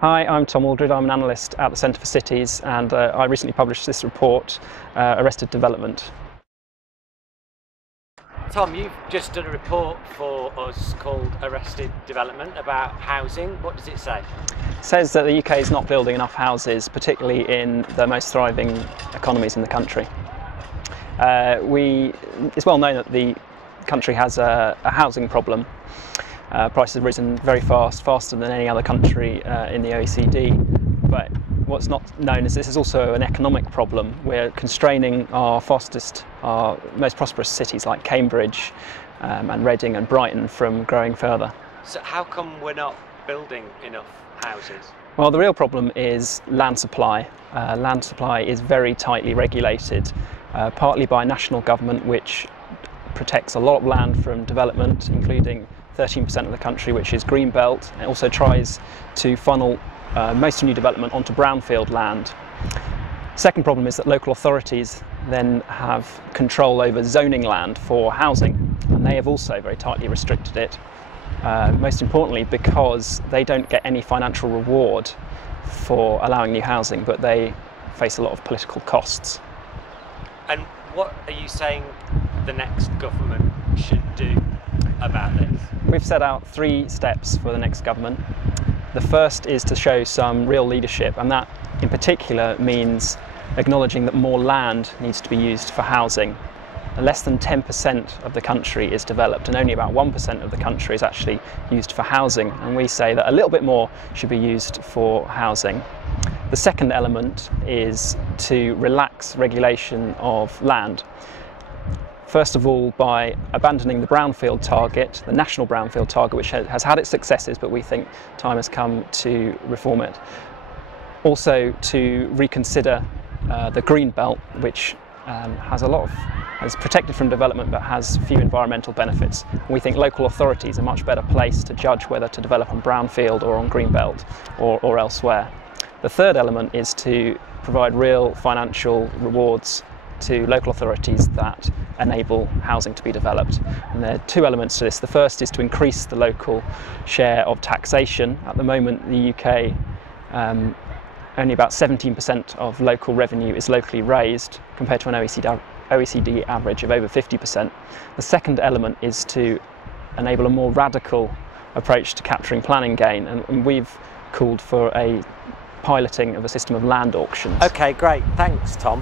Hi, I'm Tom Aldred. I'm an analyst at the Centre for Cities, and I recently published this report, Arrested Development. Tom, you've just done a report for us called Arrested Development about housing. What does it say? It says that the UK is not building enough houses, particularly in the most thriving economies in the country. It's well known that the country has a housing problem. Prices have risen very faster than any other country in the OECD. But what's not known is this is also an economic problem. We're constraining our most prosperous cities like Cambridge and Reading and Brighton from growing further. So how come we're not building enough houses? Well, the real problem is land supply. Land supply is very tightly regulated, partly by national government, which protects a lot of land from development, including 13% of the country, which is green belt. It also tries to funnel most new development onto brownfield land. Second problem is that local authorities then have control over zoning land for housing, and they have also very tightly restricted it. Most importantly, because they don't get any financial reward for allowing new housing, but they face a lot of political costs. And what are you saying the next government should do about this? We've set out 3 steps for the next government. The first is to show some real leadership, and that in particular means acknowledging that more land needs to be used for housing. Less than 10% of the country is developed, and only about 1% of the country is actually used for housing, and we say that a little bit more should be used for housing. The second element is to relax regulation of land. First of all, by abandoning the brownfield target, the national brownfield target, which has had its successes, but we think time has come to reform it. Also to reconsider the green belt, which is protected from development but has few environmental benefits. We think local authorities are much better placed to judge whether to develop on brownfield or on green belt or elsewhere. The third element is to provide real financial rewards to local authorities that enable housing to be developed. And there are 2 elements to this. The first is to increase the local share of taxation. At the moment, the UK, only about 17% of local revenue is locally raised, compared to an OECD average of over 50%. The second element is to enable a more radical approach to capturing planning gain, and we've called for a piloting of a system of land auctions. Okay, great. Thanks, Tom.